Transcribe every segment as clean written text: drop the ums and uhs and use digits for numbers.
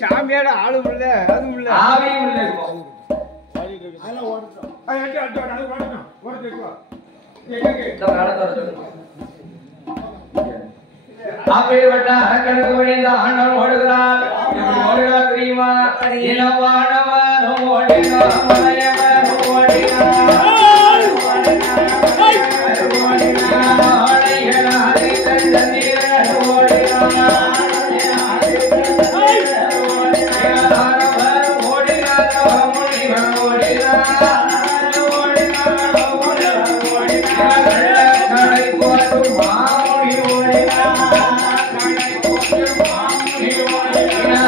சாமியாட ஆளும் இல்ல அதுவும் இல்ல ஆவியும் இல்ல அப்பேற்பட்ட அரக்கனுக்கு விளைந்த ஆண்டவன் ஓடுகிறார். ஓடுகிறார் தெரியுமா? இளவானவரும் ஓடினார், மலையவரும் ஓடினார். ஆணைகளாலே தந்தீரன் ஓடினார். இளவானவரும் ஓடினார், முனிவன் ஓடினார். கடை போற்றும் மாமுனி ஓடினார். மாமுனி ஓடினார்.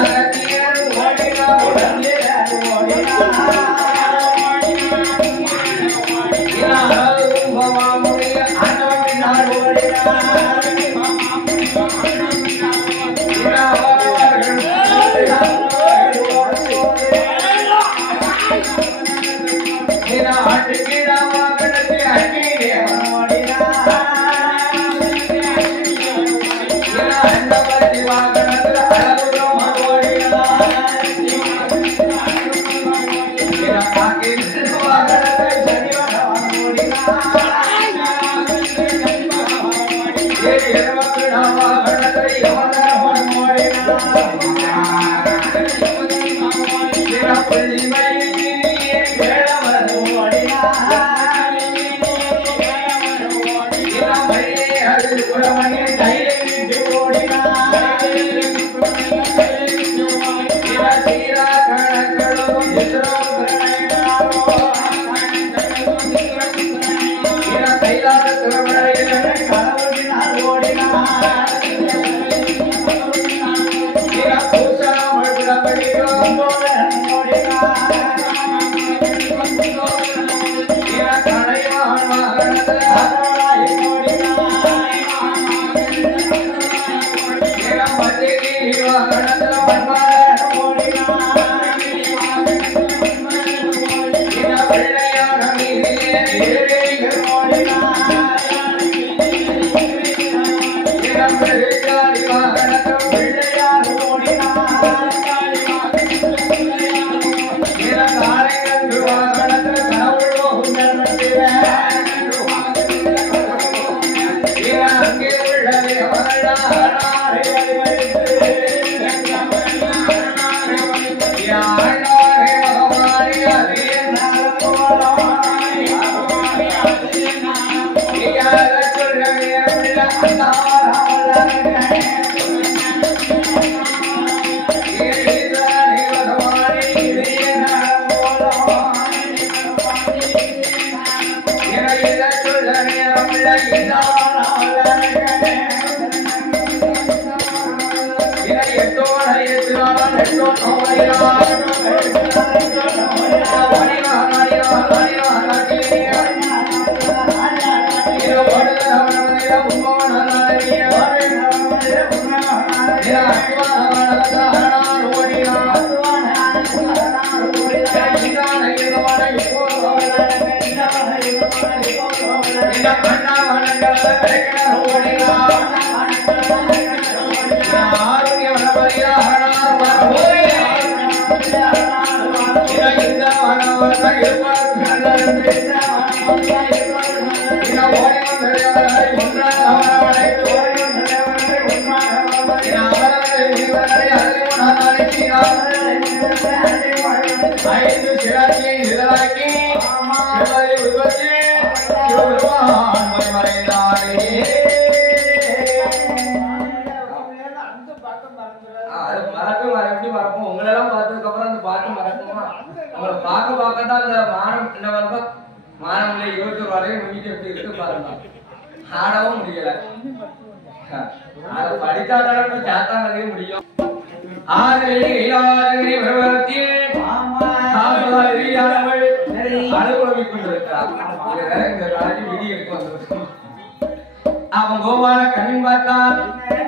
அவன் கோபால கண்ணின் பார்த்தான்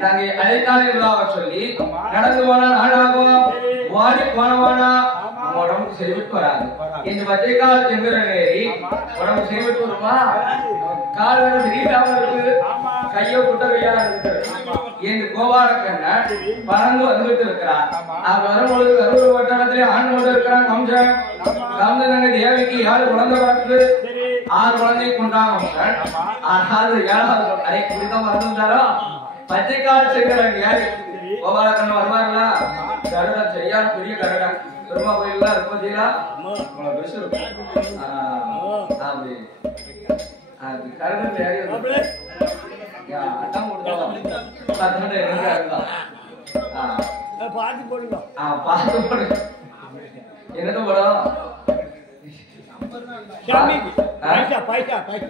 தங்கை அழைத்தாலே சொல்லி நடந்து போனா நாடாகும் வாடி போனவானா உடம்பு செய்விட்டு வராது இந்த மத்திய கால செங்குறேறி உடம்பு செய்விட்டு வருமா கால் வேற சரியில்லாம இருக்கு கையோ குட்டகையா இருக்கு என் கோபால கண்ணன் பறந்து வந்துட்டு இருக்கிறான் அவன் வரும்பொழுது கருவூர் வட்டாரத்திலே ஆண் கொண்டு இருக்கிறான் கம்சன் கம்சன் தேவிக்கு 7 குழந்தை பிறகு 6 குழந்தை கொண்டாங்க ஆனால் 7வது அதை குறித்த மறந்துட்டாரோ பச்சை கால் செங்குறேன் யாரு கோபால கண்ணன் வருவார்களா கருடன் சரியான பெரிய கருடன் பெருமா கோயில்லாம் இருக்கும் ஜீலா உங்களை பெருசு அப்படி அது கருடன் யாரு அட்டம் கொடுத்தா 10 நிமிடம் எங்க இருந்தா பாத்து போடுங்க பாத்து போடுங்க என்னது படம்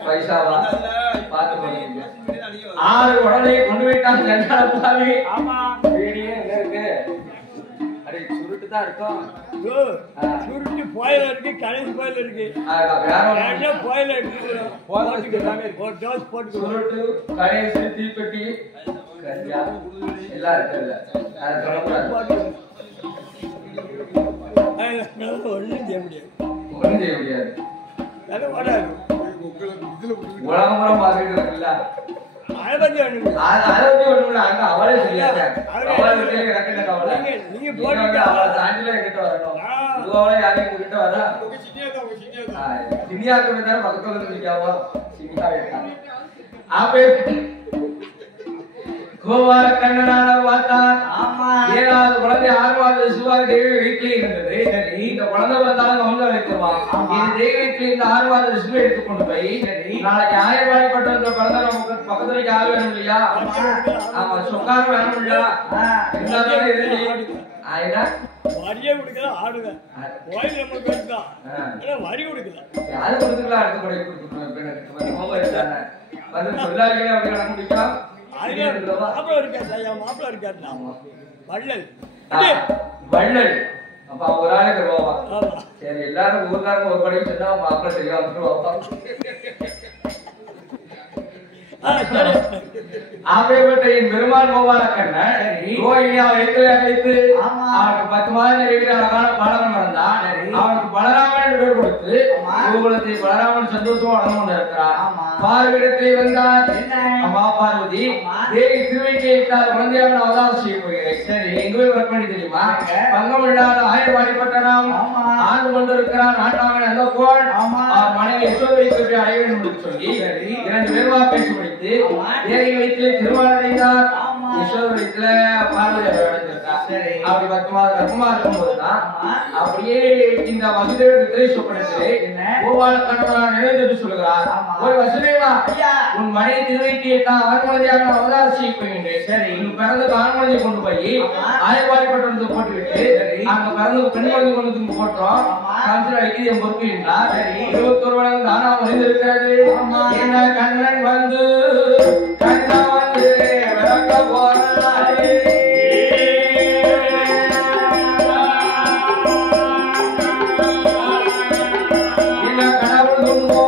பைசாவா பாத்து போடுங்க 6 உடனே கொண்டு போயிட்டாங்க கண்டாப்பாவே வீடியோ எங்க இருக்கு அடே சுருட்டு தான் இருக்கும் சுருட்டு போயில இருக்கு கடைசி போயில இருக்கு வேற போயில இருக்கு போயில எல்லாமே ஒரு டோஸ் போட்டு சுருட்டு கடைசி தீப்பெட்டி கரியா எல்லாம் இருக்குல்ல அது சொல்லக்கூடாது ஒண்ணும் செய்ய முடியாது ஒண்ணும் செய்ய முடியாது உலகம் பாத்துட்டு இருக்குல்ல அதை பத்தி ஒண்ணு அங்க அவளே சொல்லியாங்க அவளே எனக்கு கவலை நீங்க போட்டு அவளை தாண்டில என்கிட்ட வரணும் இதுவால யாரையும் உங்ககிட்ட வரா சினியாக்கு வந்தாலும் பக்கத்துல இருந்து நிக்காவா சினியா அப்ப கோபால கண்ணனான பார்த்தார். ஏழாவது குழந்தை 6வது சிசுவாக தேவி வீட்டிலே இருந்தது. சரி, இந்த குழந்தை வந்தாலும் அவங்க வைத்துருவான். இந்த தேவி வீட்டில் இந்த 6வது சிசுவை எடுத்துக்கொண்டு போய் நாளைக்கு ஆயர்வாடிப்பட்ட இந்த குழந்தை நமக்கு பக்கத்துல யாரும் வேணும் இல்லையா? ஆமா, சொக்காரம் வேணும் இல்லையா? எல்லாரும் வரியே கொடுக்கல ஆடுங்க கோயில் நம்ம பேசுதான் வரி கொடுக்கல யாரும் கொடுத்துக்கலாம். அடுத்த கொடை கொடுத்துக்கலாம். வந்து சொல்லாதீங்க அப்படி நடக்க முடியும். மாப்பிள்ள இருக்காரு, மாப்பிள்ள இருக்காரு வள்ளல் வள்ளல். அப்ப ஒரு ஆளுக்கு ரூபா. சரி, எல்லாரும் ஊர்காரங்க ஒரு படைக்கு சொன்னா மாப்பிள்ள சரியா வந்துருவாங்க. அப்பேற்பட்ட என் பெருமாள் கோபால கண்ணன் ரோஹிணி அவன் வைத்து அவனுக்கு 10 மாதம் நிறைவேற்ற அழகான பாலகன் வந்தான். அவனுக்கு பலராமன் என்று பேர் கொடுத்து கோகுலத்தை பலராமன் சந்தோஷமா வளர்ந்து கொண்டிருக்கிறார். பார்வையிடத்தை வந்தார். அம்மா பார்வதி தேவி திருவைக்கு குழந்தையாக அவதாரம் செய்ய போகிறேன். சரி, எங்க போய் ஒர்க் பண்ணி தெரியுமா? பங்கம் இல்லாத ஆயர்வாடிப்பட்டனம் ஆண்டு கொண்டிருக்கிறார் நாட்டாமன் அந்த கோள் மனைவி யசோதை அடைய வேண்டும் என்று சொல்லி 2 பேருமா பேசி முடித்து தேவி வயிற்றிலே திருமணம் யசோதரத்துல பார்வதி அடைந்திருக்கார். அப்படி 10 மாதம் கர்ப்பமா இருக்கும் போதுதான் அப்படியே இந்த வசுதேவ விக்ரேஸ்வரத்திலே கோபால கண்ணனார் நிறைவேற்றி சொல்கிறார். ஒரு வசுதேவா, உன் மனைவி திருவைக்கு ஆண்மனதியாக அவதாரம் செய்ய போகின்றேன். சரி, நீ பிறந்தது ஆண்மனதியை கொண்டு போய் ஆயர்வாடிப்பட்டணத்துக்கு போட்டுவிட்டு அங்க பிறந்தது பெண் குழந்தை கொண்டு போட்டோம் கம்சன் அடிக்கிறது என் பொறுப்பு என்றார். 21 வருடம் தானா மறைந்திருக்கிறது. என்ன கண்ணன் வந்து கண்ணன் வந்து விளக்க போறாரே. என்ன கனவு துன்போ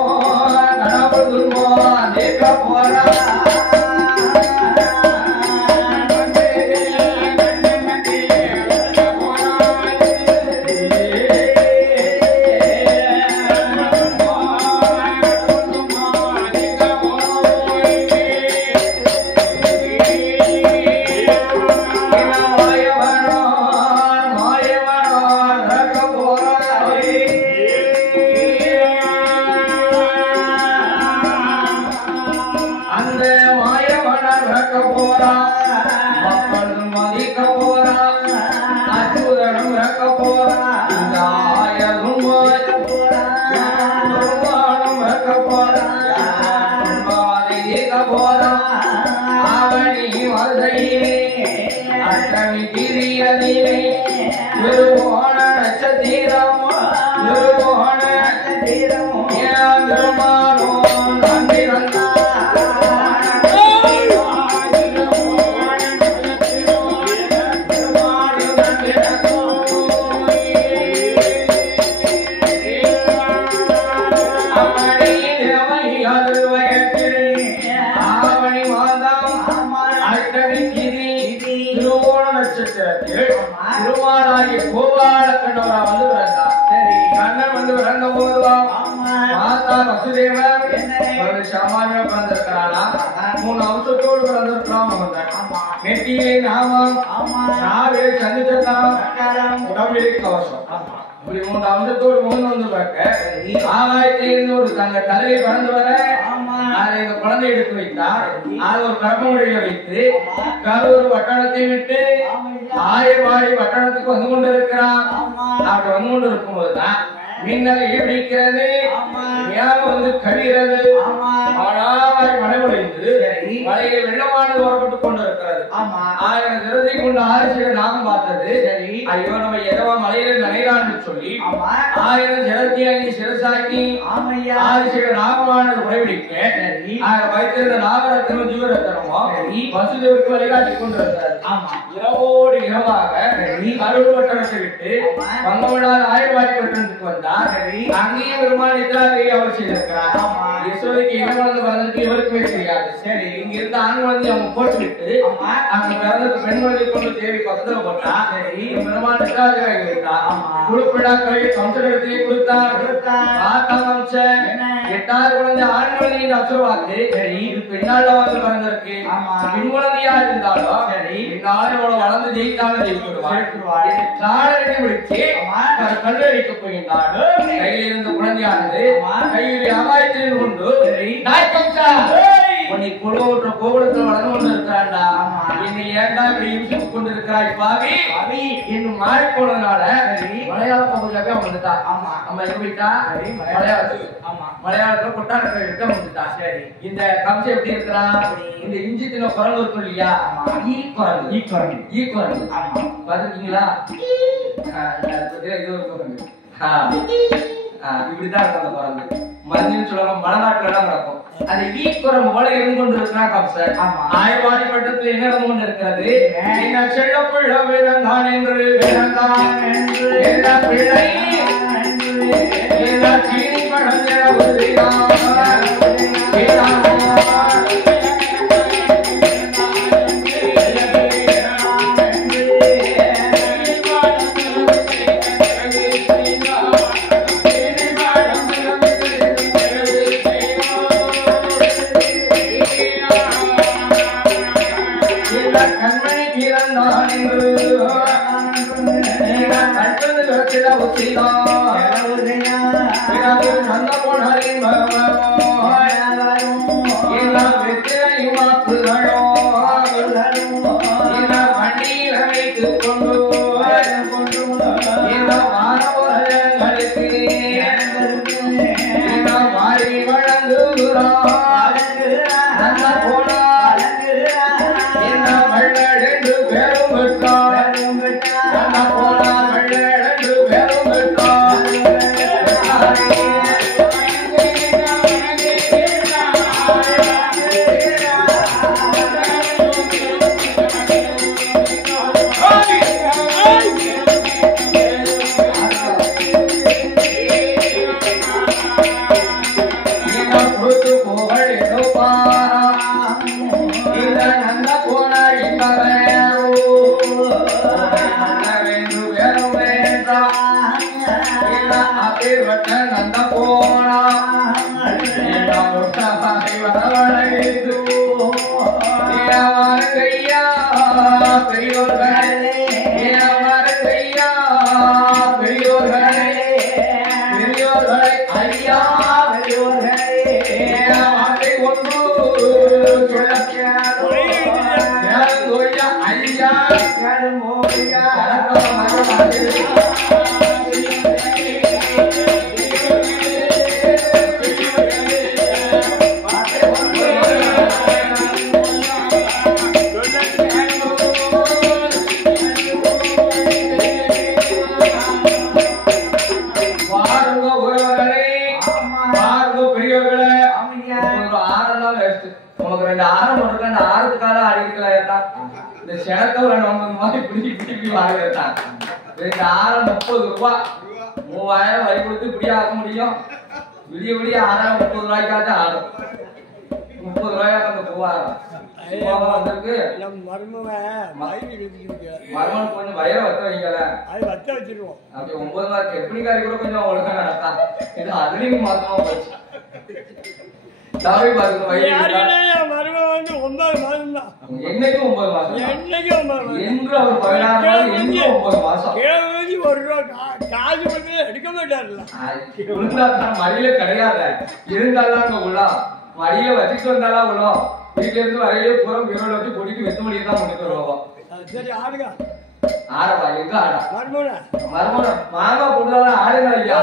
தேக்க போறா. குழந்தை எடுத்து வைத்தார். ஒரு கர்ப்பமுடைய வைத்து கரூர் வட்டாரத்தை விட்டு ஆயர்வாடி வட்டாரத்துக்கு வந்து கொண்டிருக்கிறார். அப்படி வந்து கொண்டு இருக்கும் போதுதான் மின்னல் ஈடிக்கிறது, வந்து கழிகிறது, மழை பொழிந்து மழையில் வெள்ளமானது வரப்பட்டுக் கொண்டிருக்கிறது. 1000 திரதை கொண்டு ஆரிசிகள் நாகம் பார்த்தது. ஐயோ, நம்ம எதவா மலையில நனைகிறான்னு சொல்லி 1000 ஜலத்தியாகி சிறசாக்கி ஆரிசிகள் நாகமானது உறைவிடிக்க வைத்திருந்த நாகரத்னமும் ஜீவரத்னமோ வசுதேவருக்கு வழிகாட்டி கொண்டிருக்கிறது. இரவோடு இரவாக கரூர் வட்டாரத்தை விட்டு வங்கவிடாத ஆயர்வாடி பட்டணத்துக்கு வந்தார். அங்கேயே பெருமாள் அவர் செய்திருக்கிறார். யசோதைக்கு என்ன குழந்தை பிறந்ததுக்கு இவருக்குமே தெரியாது. சரி, இங்க இருந்த ஆண் குழந்தை அவங்க போட்டுவிட்டு அங்க பிறந்தது பெண் குழந்தை கொண்டு தேவி பக்கத்துல போட்டா. சரி, பெருமாள் நிராஜராகி விட்டார். குழுப்பிழாக்களை கம்சனிடத்திலே கொடுத்தார். வம்சம் 8வது குழந்தை ஆண் குழந்தையின் அசுரவாக்கு. சரி, இது பெண்ணால வந்து பிறந்திருக்கு. பெண் குழந்தையா இருந்தாலும் சரி, நாளோட வளர்ந்து ஜெயித்தாலும் ஜெயிச்சுடுவார். காலடி பிடிச்சு கல்லறிக்க போகின்றார். கையில் இருந்த குழந்தையானது கையில் அபாயத்தில் கொண்டு உன்னை குழுவுற்ற கோகுலத்தில் வளர்ந்து கொண்டு இருக்கிறான்டா. என்னை ஏன்டா இப்படி இம்சித்து கொண்டு இருக்கிறாய் பாவி என்று மாறி போனதுனால மலையாள பகுதியாவே அவன் வந்துட்டா. நம்ம எங்க போயிட்டா மலையாளத்துல கொட்டாரத்தை எடுக்க வந்துட்டா. சரி, இந்த கம்சம் எப்படி இருக்கிறான்? இந்த இஞ்சி தின குரங்கு இருக்கும் இல்லையா, ஈ குரங்கு பாத்துருக்கீங்களா? இது ஒரு குரங்கு இப்படிதான் இருக்கும் அந்த குரங்கு. மருந்துன்னு சொல்லுவாங்க, மலைநாட்டுல எல்லாம் நடக்கும். அது ஈக்குறம்பு போல இருந்து கொண்டு இருக்கிறான் கம்சன். ஆய்வாடி பட்டத்தில் என்ன இருந்து கொண்டு இருக்கிறது? என்ன செல்ல பிள்ளை வேறந்தான் என்று என்ன பிள்ளை என்ன சீனி பழஞ்ச விடிய விடிய 6,30 ரூபாய்க்காச்சும் ஆகும். 30 ரூபாய்க்கு அந்த பூவாரம் வந்திருக்கு. மருமன் கொஞ்சம் வயிற வத்த வைக்கல, அது வத்த வச்சிருவோம். அப்படி 9 மார்க் எப்படி காரி கூட கொஞ்சம் ஒழுங்கா நடத்தா. இது அதுலயும் மாத்தமா போச்சு. தாவி பாருங்க வயிறு மருமன் வந்து 9 மாதம் தான். என்னைக்கு 9 மாசம், என்னைக்கு 9 மாசம் என்று அவர் 16 மாதம் என்று 9 மாசம். கேள்வி 1 ரூபா காசு வந்து எடுக்க மாட்டாருல்ல. மடியில கிடையாது, இருந்தாலும் அங்க உள்ளோம். மடியில வச்சுட்டு வந்தாலும் உள்ளோம். வீட்டுல இருந்து வரையிலே பூரா பீரோல வச்சு பொடிக்கு வெத்து மணியை தான் முடித்து வருவோம். சரி ஆடுங்க. ஆடவா? எங்க ஆடா? மருமன மாமா போட்டுதான் ஆடுங்க ஐயா.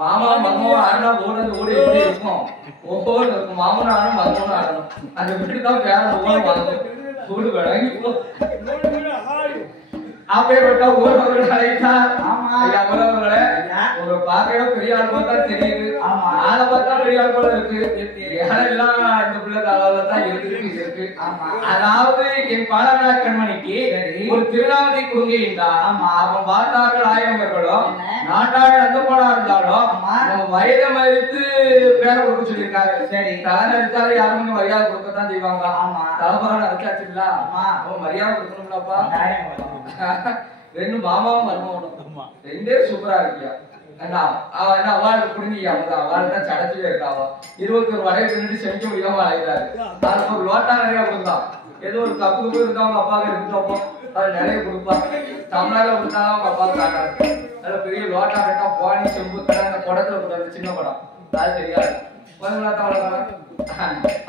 மாமா மருமவன் ஆடினா ஓடுறது ஓடி எப்படி இருக்கும்? ஒவ்வொரு இருக்கும். மாமனும் ஆடணும், மருமனும் ஆடணும். அந்த வீட்டுக்கு தான் பேர ஒவ்வொரு வாங்கணும். கூடு விளங்கி போ. அப்பேற்பட்ட ஊர்வர்கள் அழைத்தார். உறவுகளை ஒரு பார்க்கையில பெரிய ஆள் பார்த்தா தெரியுது, ஆளை பார்த்தா பெரிய ஆள் போல இருக்கு. எல்லாம் இந்த பிள்ளை அளவுல தான் இருக்கு. அதாவது என் பாலனா கண்மணிக்கு ஒரு திருநாமத்தை கொடுங்க என்றார். அவன் பார்த்தார்கள் 1000 பேர்களும் நாட்டாக அந்த போனா இருந்தாலும் வயதை மதித்து பேரை கொடுக்க சொல்லியிருக்காரு. சரி, தலை நடிச்சாலும் யாரும் மரியாதை கொடுக்கத்தான் செய்வாங்க. தலைமுறை நடிச்சாச்சுங்களா, அவன் மரியாதை கொடுக்கணும்லப்பா. 2 மாமாவும் மருமகனும் 2 சூப்பரா இருக்கியா. அவார்டு புரிஞ்சியா? அவார்டு தான் சடைச்சுவே இருக்காவா. 21 வடையை தின்னு செஞ்ச முடியாம அழைக்கிறாரு. அதுக்கு ஒரு லோட்டா நிறைய கொடுத்தான். ஏதோ ஒரு கப்புக்கு இருந்தா அவங்க அப்பாவுக்கு எடுத்துட்டோமோ அது நிறைய கொடுப்பான். தமிழ்நாடுல கொடுத்தாலும் அவங்க அப்பாவுக்கு காட்டாரு. அதுல பெரிய லோட்டா கேட்டா போனி செம்பு அந்த குடத்துல போடுறது சின்ன குடம், அது தெரியாது.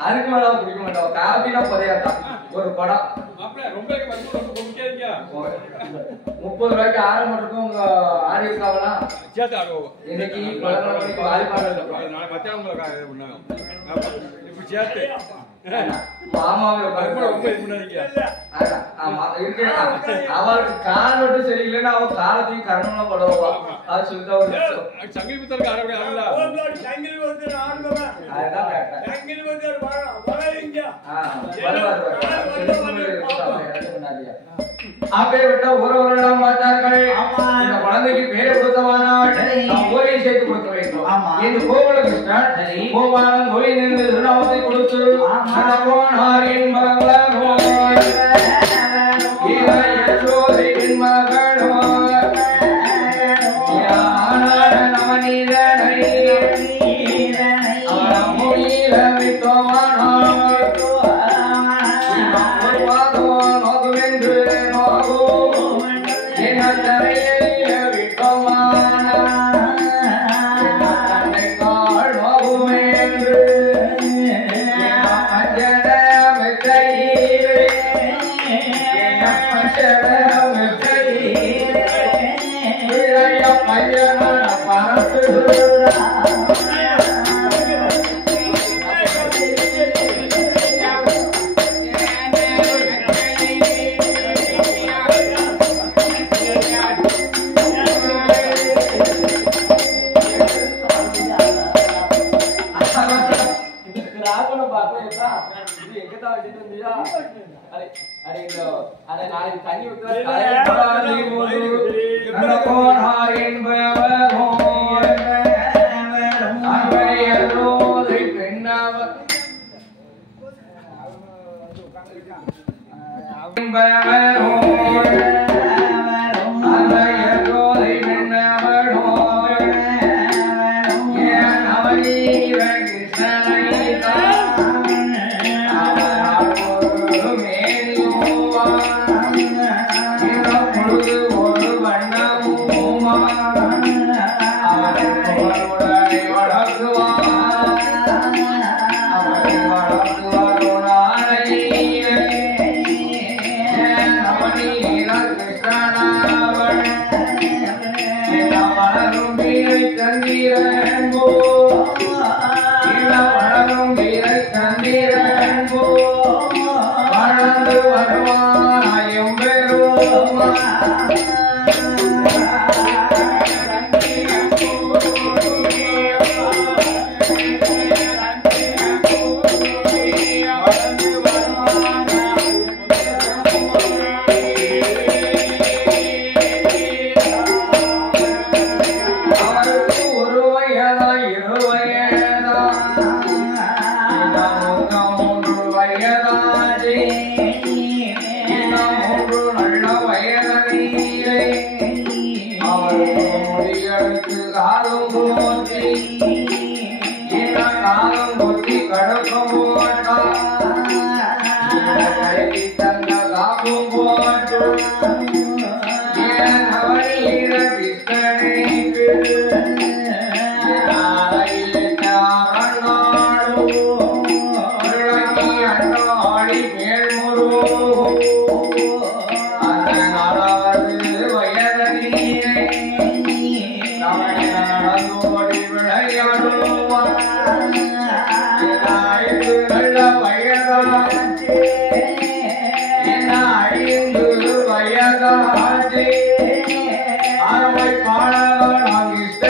அதுக்கு மேல குடிக்க மாட்டோம். காபினா புதையாதான் ஒரு படம். ரொம்ப 30 ரூபாய்க்கு ஆரம்பம் இருக்கும். உங்க ஆடியோக்காவெல்லாம் சேர்த்து ஆடுவோம். இன்னைக்கு வாலிபால் இப்படி சேர்த்து மாமாவை அவளுக்கு கால் மட்டும் சரியில்லைன்னா அவ காலத்தையும் கரணம் படுவா. அது சொல்லிட்டு சங்கீதத்துக்கு அப்பேற்பட்ட ஒரு வருடம் பார்த்தார்கள். இந்த குழந்தைக்கு பேரை கொடுத்தவானால் கோயிலை சேர்த்து கொடுக்க வேண்டும். இந்த கோகுல கிருஷ்ணன் கோபாலன் கோயில் நின்று திருநாமத்தை கொடுத்து போனாரின் மகளோ யசோதையின் மகளோ நவநீதனை மொழியில விட்டோமானோ நோகுவென்று நோகு தரையில விட்டோமான தன்னை கால் நோகுமென்று மஞ்சள மெத்தையிலே மஞ்சள மெத்தையிலே பிள்ளைய பையன பரத்து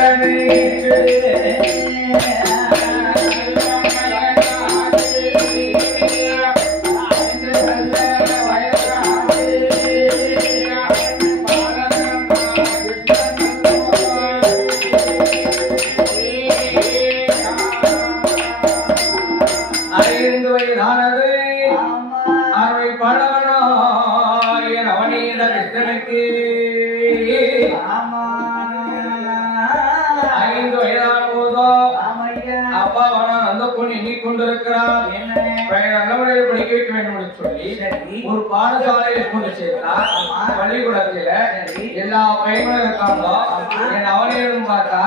தண்ணி ஒரு பாடசாலையில் கொண்டு சேர்த்தார். பள்ளிக்கூடத்துல எல்லா பையனும் இருக்காங்களோ என் அவனையும் பார்த்தா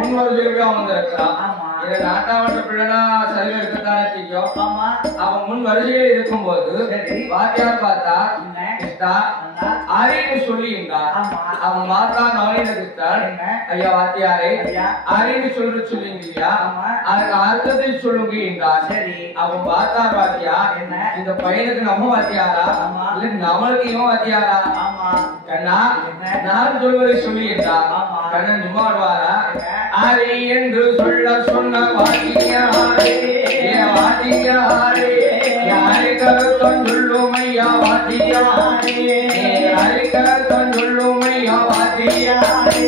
300 ரூபாய் வந்திருக்கிறான். நாட்டாவட்ட பிள்ளைனா சரி இருக்கத்தானே செய்யும். அவன் முன் வரிசையில் இருக்கும் போது வாத்தியார் பார்த்தா அறிவு சொல்லியிருந்தார். அவன் மாத்தா நவீனத்தார் ஐயா வாத்தியாரே அறிவு சொல்லுங்கய்யா, அதுக்கு அர்த்தத்தை சொல்லுங்க என்றார். அவன் பார்த்தார் வாத்தியார் இந்த பையனுக்கு நம்ம வாத்தியாரா இல்ல நம்மளுக்கு இவன் வாத்தியாரா? கண்ணா நான் சொல்வதை சொல்லி என்றார். கண்ணன் சும்மாடுவாரா? அறி என்று சொன்ன வாத்தியாரே வாத்தியாரே யாரை கருத்தம் சொல்லும் ஐயா வாத்தியாரே யாரை கருத்தம் சொல்லும் ஐயா வாத்தியாரே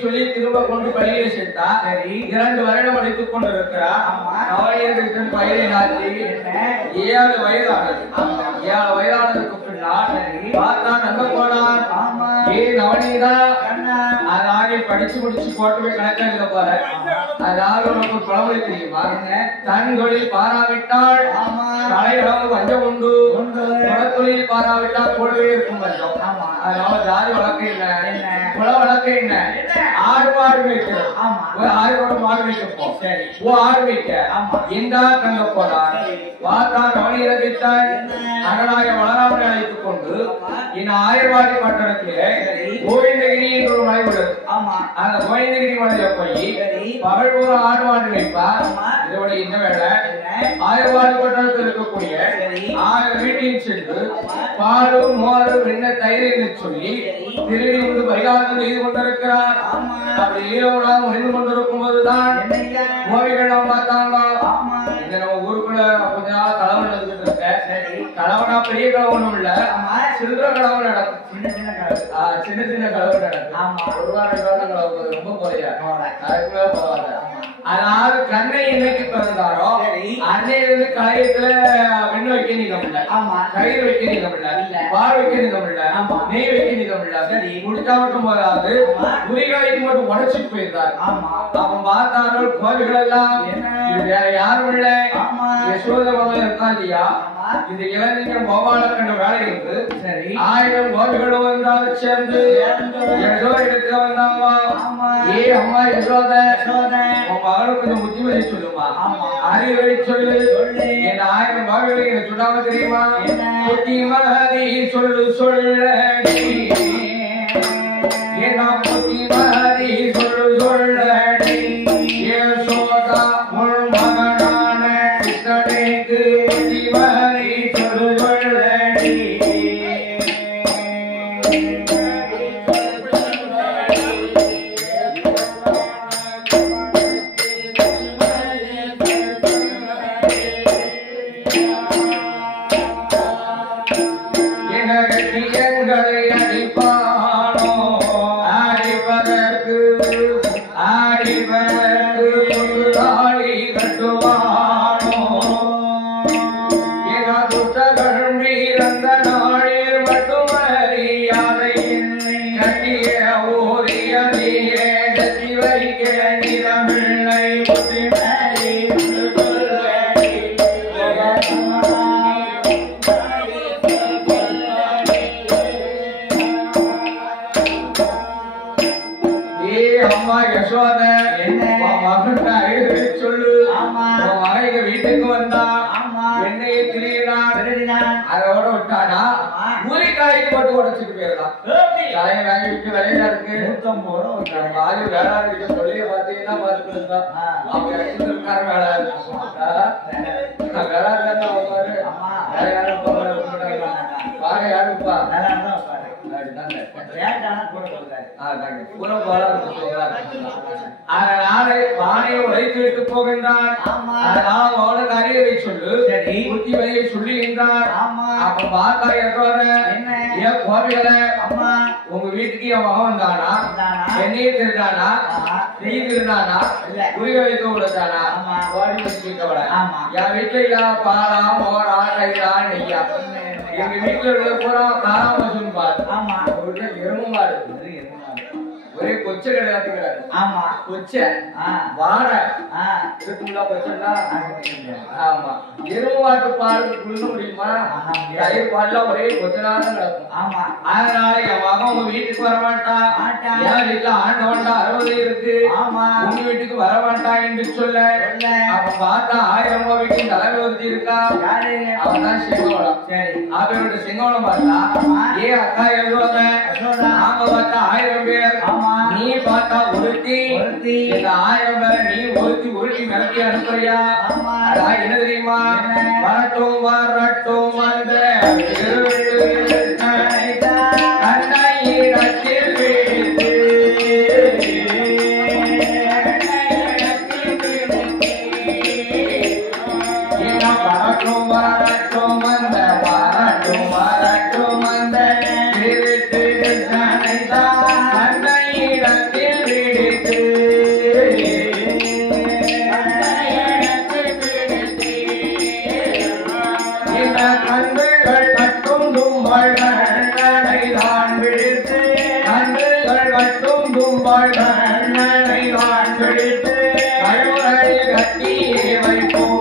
சொல்லி திரும்ப கொண்டு பள்ளியை சேர்த்தா 2 வருடம் அடித்துக் கொண்டிருக்கிறார். 7 வயதானதுக்கு பின்னால் பார்த்தா நம்ப போனார். ஏன் நவநீதா அதாகி படிச்சு முடிச்சு போட்டு கணக்கா இருக்க போற. அதாவது உனக்கு பழமொழி தெரியுமா? தன் தொழில் பாராவிட்டால் தலையிடம் வஞ்சம் உண்டு, குலத்தொழில் பாராவிட்டால் கூடவே இருக்கும் வஞ்சம். அதனால ஜாதி வழக்கு என்ன, குல வழக்கு என்ன? ஆடு மாடு வைக்கிறோம். ஆடு மாடு வைக்கப்போம். ஆடு வைக்க இந்தா தங்க போனார். பார்த்தா நவநீதத்தால் அகலாய வளராமனை அழைத்துக் கொண்டு இந்த ஆயர்வாடி பட்டணத்திலே கோவிந்தகிரி என்று ஒரு மலை உள்ளது. அந்த கோவிந்தகிரி மலையில போய் பகல் ஒரு ஆடு மாடு வைப்பார். இதோட இந்த வேலை ஆயர்வாடி பட்டணத்தில் இருக்கக்கூடிய 1000 வீட்டையும் சென்று பால் மோர் வெண்ணெய் தயிர் என்று சொல்லி திருடி கொண்டு பரிகாரம் செய்து கொண்டிருக்கிறார். அப்படி ஈரோடாக முடிந்து கொண்டிருக்கும் போதுதான் கோவிகள் பார்த்தாங்க. இந்த நம்ம ஊருக்குள்ள கொஞ்ச நாள் கலவரம் நடந்துட்டு இருக்க. கலவனா பெரிய கலவரம் இல்ல, சில்லற கலவரம் நடக்கும். சின்ன சின்ன கலவரம் நடக்கும். 1 வாரம் 2 வாரம் கலவரம் ரொம்ப குறையா, அதுக்குள்ள பரவாயில்ல. அதாவது கண்ணை இன்னைக்கு பிறந்தாரோ அன்னையிலிருந்து கலையத்துல பெண் வைக்க நீக்கமில்ல, கயிறு வைக்க நீக்கமில்ல, பால் வைக்க நீக்கமில்ல, நெய் வைக்க நீக்கமில்ல. முடிச்சா மட்டும் போதாது குறிகளைக்கு மட்டும் உடச்சிட்டு போயிருந்தார். அவன் பார்த்தார்கள் கோவில்கள் எல்லாம் வேற யாரும் இல்ல, யசோத மகன் இருக்கா இல்லையா, இந்த இளநீங்க கோபால கண்ட வேலைக்கு சரி 1000 கோபிகளும் ஒன்றாக சேர்ந்து இடத்துல வந்தாமா ஏ அம்மா யசோத உன் மகளுக்கு கொஞ்சம் புத்திமதி சொல்லுமா அறிவை சொல்லு என் 1000 கோபிகளை எனக்கு சொல்லாம தெரியுமா புத்திமதி சொல்லு சொல்லடி என்ன புத்திமதி சொல்லு சொல்லடி யசோதா முள் மகனான கிருஷ்ணனுக்கு புத்திமதி சொல்லு சொல்லடி எங்களை அடிப்பானோ அடிப்பதற்கு தாடி கட்டுவானோ என குற்றங்கள் மீறந்த நாளில் மட்டும் அறியாதை கட்டிய ஓரியதையே கட்டி வைக்க நிறமில்லை புத்திமதி அம்மா யசோத மகன் அறிவுரை சொல்லு மகன் வீட்டுக்கு வந்தா எண்ணெயை திருடினான் அதோட விட்டானா ஊரிக்காய்க்கு மட்டும் உடச்சிட்டு போயிடலாம் தலையை வாங்கி விட்டு விளையாட இருக்கு 150 பாதி வேளாண் கிட்ட சொல்லி பாத்தீங்கன்னா பாத்துருந்தா அவங்க இருக்கார வேளாண் வேளாண் யாருப்பா அதனால பானையை உடைத்து விட்டு போகின்றான் அவனுக்கு அறிவுரை சொல்லு புத்திமதியை சொல்லுகின்றான் அப்ப பார்த்தா ஏன் கோபிகள உங்க வீட்டுக்கு என் மகன் வந்தானா என்னையே திருடானா நீ திருடானா குறிக வைக்க விடுத்தானா கோபி வச்சுக்கவள என் வீட்டுல இல்ல பாலா மோரா கைரா நெய்யா எங்க வீட்டுல இருக்கிற பூரா காரா மசூன் பாரு எரும மாடு ஒரே கொச்சை கிடையாது கொச்சை வாடை இருக்குங்களா கொச்சா ஆமா எரும மாட்டு பால் குளிக்க முடியுமா தயிர் பால்லாம் ஒரே கொச்சனாக கிடக்கும் அதனால என் மகன் உங்க வீட்டுக்கு வரமாட்டான் என் வீட்டுல ஆண்டவன்டா 60 இருக்கு உங்க வீட்டுக்கு வரமாட்டான் என்று சொல்ல அப்ப பார்த்தா 1000 கோபிக்கு தலைமை ஒருத்தி இருக்கா அவன் தான் செங்கோலம் அவரோட செங்கோலம் பார்த்தா ஏ அக்கா எழுதுவாங்க நாம பார்த்தா 1000 பேர் நீ பார்த்தா ஒருத்தி இந்த 1000 பேர் நீ ஒருத்தி மிரட்டி அனுப்புறியா என்ன தெரியுமா வரட்டும் வரட்டும் அந்த கண்ணையிடத்தில் விழித்து வரட்டும் வரட்டும் அந்த வரட்டும் வரட்டும் அந்த விழித்து கண்ணையிடத்தில் விழித்து கண்கள் கட்டும் தும்பாள் கண்ணனை தான் விழித்து கண்கள் கட்டும் தும்பாள் கண்ணனை தான் விழித்து கழுவை கட்டியே வைப்போம்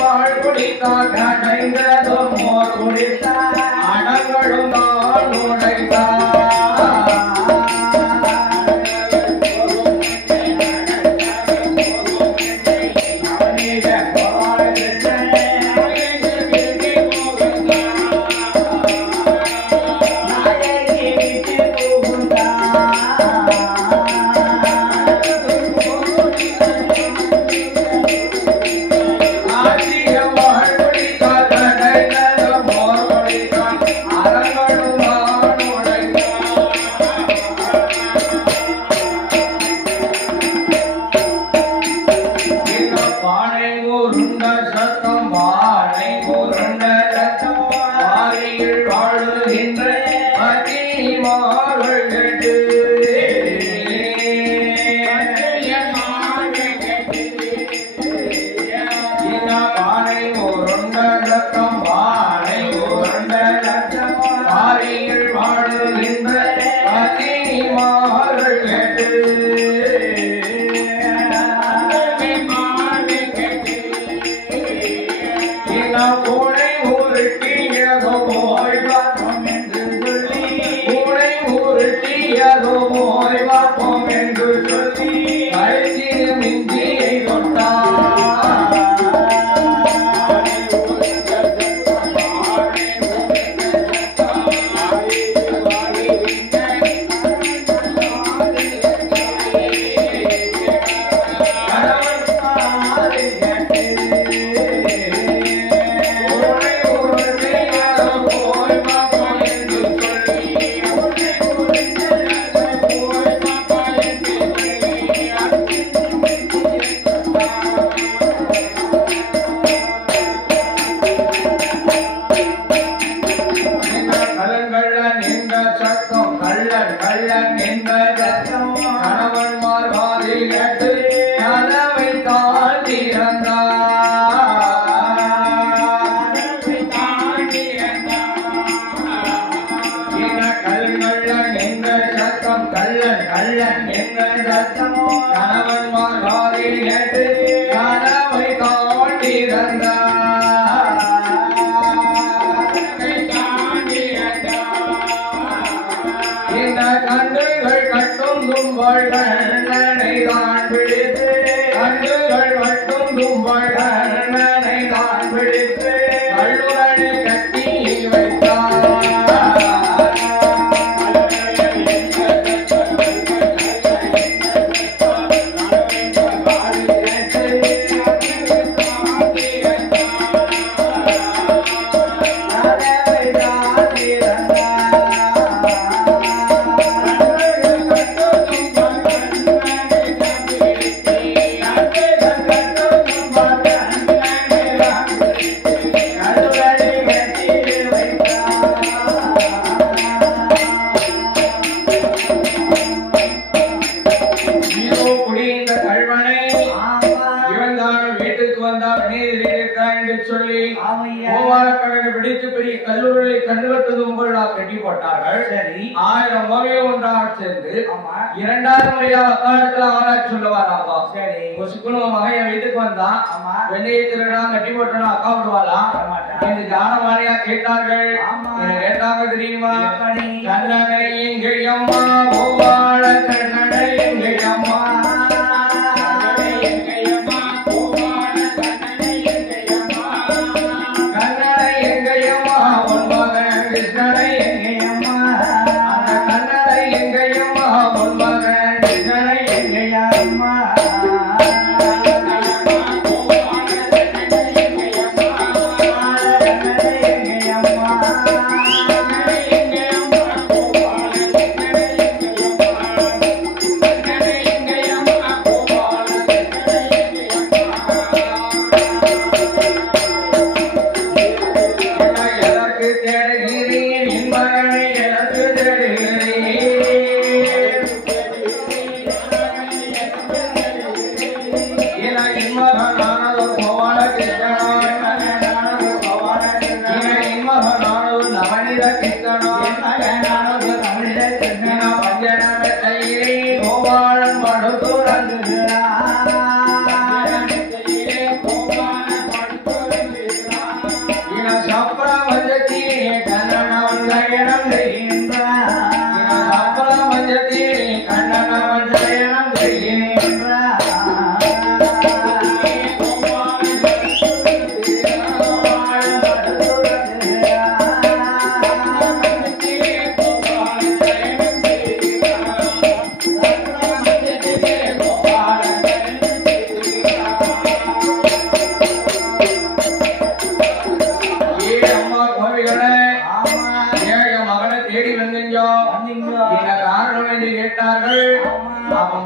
வாழ் குடித்தார் அடங்களும் தான் உடைத்தார் தெரியுமா கண்ணனை எங்கையம்மா பூவாழ கண்ணனை எங்கையம்மா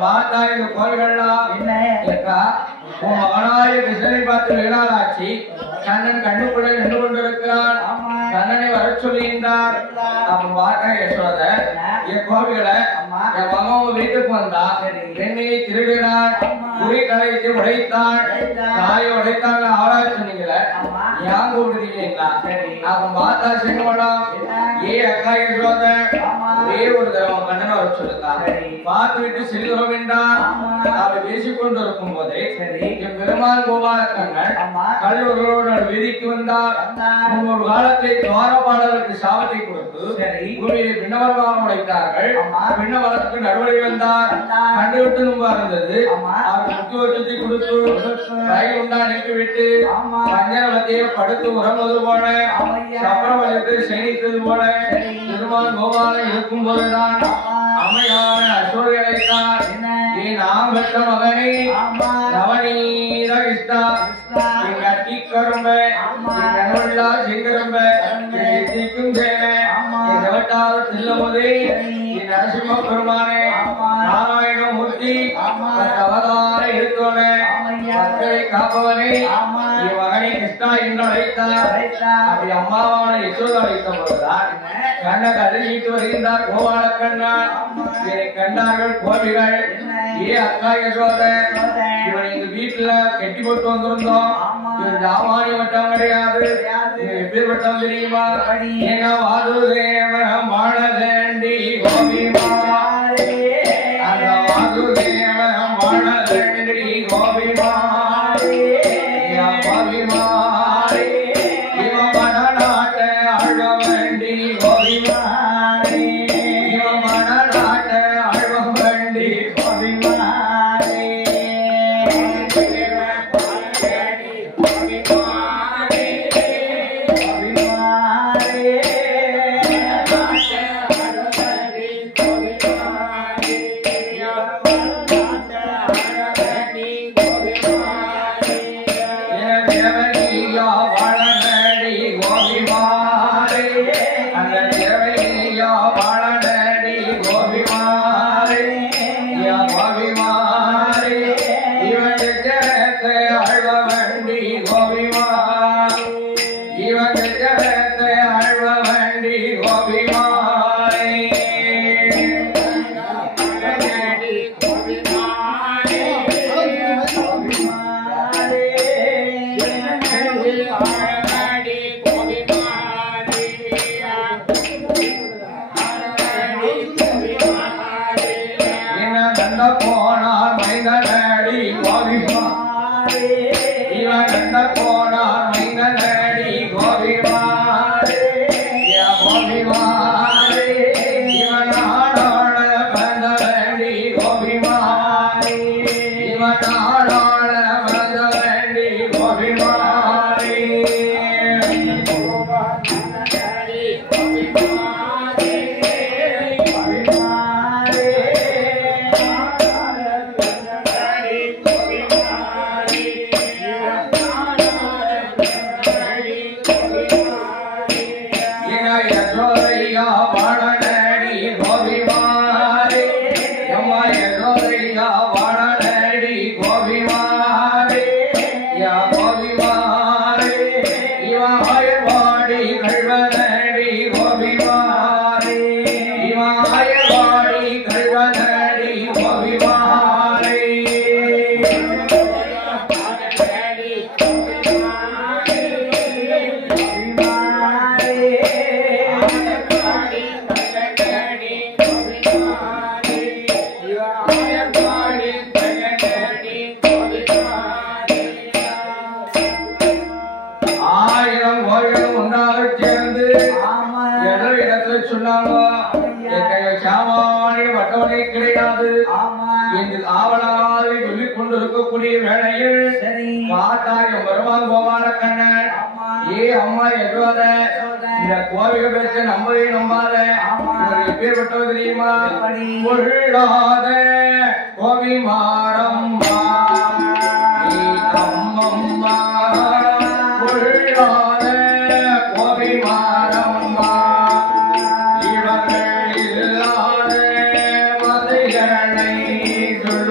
பார்த்தா இந்த கோவில்கள்லாம் ஏக்கா உன் மகனாய கிருஷ்ணனை பார்த்து வேளாளாட்சி கண்ணன் கண்ணுக்குள்ளே நின்று கொண்டிருக்கிறான் கண்ணனை வர சொல்லுகின்றார் அப்ப பார்த்தா யசோத என் கோவில்களை என் மகன் வீட்டுக்கு வந்தா என்னையை திருடினான் குறி கலைத்து உடைத்தான் தாயை உடைத்தாங்க ஆராய்ச்சி சொன்னீங்களே ஏன் கூப்பிடுறீங்களா அப்ப பார்த்தா செங்கோடம் ஏ அக்கா யசோத ஒரே ஒரு தடவை கண்ணனை வர சொல்லுங்க பார்த்துவிட்டு செல்கிறோம் என்றால் அவரை பேசிக்கொண்டு இருக்கும் போதே என் பெருமாள் கோபால கண்ணன் கல்லூரோடு வீதிக்கு வந்தார் ஒரு காலத்தை துவாரபாடலுக்கு சாபத்தை கொடுத்து பூமியை பின்னவரமாக உடைத்தார்கள் பின்னவரத்துக்கு நடுவழி வந்தார் கண்டுவிட்டு நம்ப இருந்தது அவர் முக்கிய வச்சத்தை கொடுத்து வயல் உண்டா நீக்கிவிட்டு பஞ்சனவத்தையை படுத்து உறங்குவது போல சப்பரவலத்தை சேமித்தது போல பெருமாள் கோபாலன் இருக்கும் போதுதான் அம்மையான அசோரை அழைத்தார் நாம் பெற்ற மகனே நவநீத கிருஷ்ணா எங்க அத்திக்கரும்ப கனவுள்ளா செங்கரும்ப எத்திக்கும் சேனை எவட்டாவது செல்லும் போதே என் நரசிம்ம பெருமானே நாராயணமூர்த்தி அவதார எடுத்தோனே மக்களை காப்பவனே என் மகனை கிருஷ்ணா என்று அழைத்தார் அப்படி அம்மாவான யசோதா அழைத்த போதுதான் கண்ண கதறிட்டு வருகின்றார் கோபால கண்ணன் இதை கண்டார்கள் கோபிகள் ஏ அக்கா யசோத இவன் எங்க வீட்டுல கெட்டி போட்டு வந்திருந்தோம் இவன் ஜாமானி வட்டம் கிடையாது எப்படி வட்டம் தெரியுமா ஏன்னா வாதுதேவன் வாழதேண்டி கோபிமாரே அந்த வாதுதேவன் வாழதேண்டி கோபிமாரே கோபிமாரே இவன் மனநாட்டை ஆழ வேண்டி கோபிமாரே இவன் மனநாட்டை ஆழ வேண்டி கோபிமாரே Jai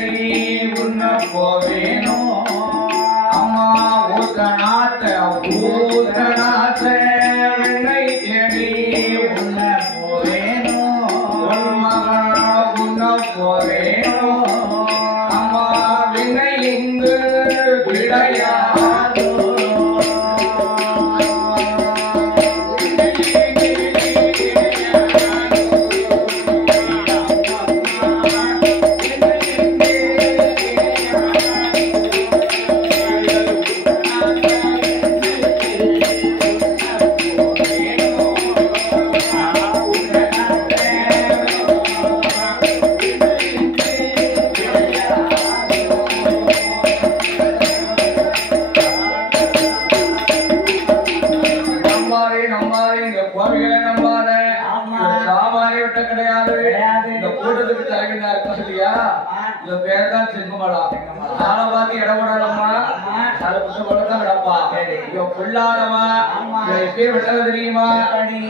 தேடி உன்ன போவேனோ அம்மா ஊத்தனாத்த உன்னை தேடி உன்ன போவேனோ உன் மகனா உன்ன போவேனோ அம்மா வினை இங்கு கிடையாதோ தெரியுமா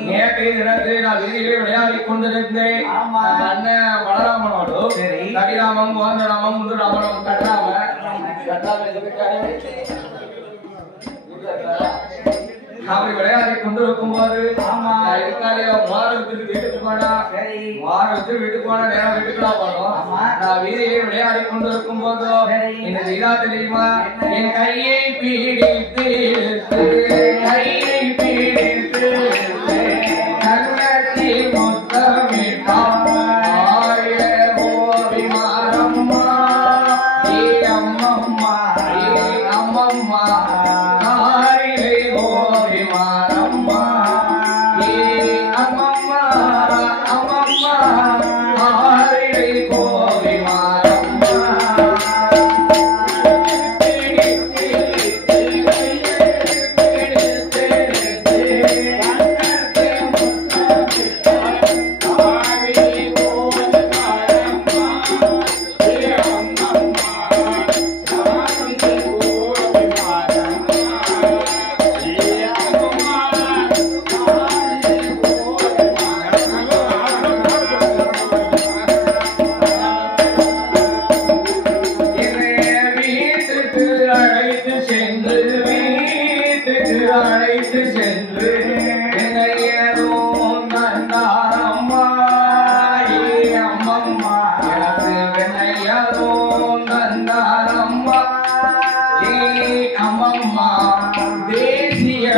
நேற்றைய தினத்தில் நான் வெளியிலே விளையாடி கொண்டிருந்தேன் அண்ணன் வளராமனோடு கடிராமம் கோந்தராமம் முந்துராமனம் அப்படி விளையாடி கொண்டிருக்கும் போது வீட்டுக்கு போனா வீட்டுக்கு போனா நேரம் வீட்டுக்குலாம் போனோம் நான் வீதியிலே விளையாடி கொண்டிருக்கும் போதோ இந்த வீரா தெரியுமா என் கையை பீடித்து கையை பீடித்து கண்ணத்தி முத்தமிட்டா அம்மம்மா அம்மம்மா தேசிய